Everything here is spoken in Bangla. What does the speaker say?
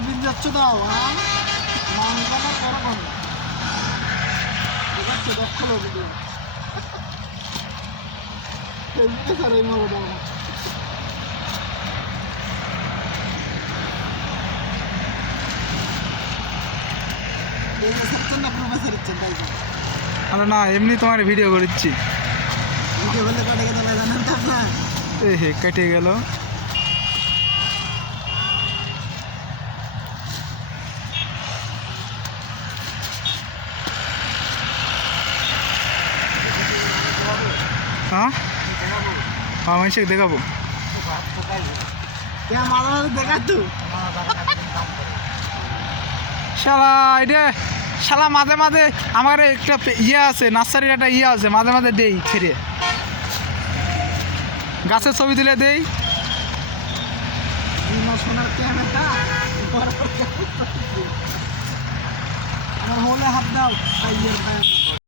দূরবীন যাচ্ছ দাও মাংসানা করো কোন দেখাচ্ছে দক্ষ লোক ফেসবুকে স্যার এই মরো দাও আরে না এমনি তোমার ভিডিও করছি ভিডিও করলে কটে গেছে ভাই জানেন তো আপনার এ হে কেটে গেল হ্যাঁ হ্যাঁ মানুষকে দেখাবো মাঝে মাঝে দেখাতো শালা এটা শালা মাঝে মাঝে আমার একটা ইয়ে আছে নার্সারির একটা ইয়ে আছে মাঝে মাঝে দেই ফিরে গাছের ছবি তুলে দেই সোনার ক্যামেরা আমার হলে হাত দাও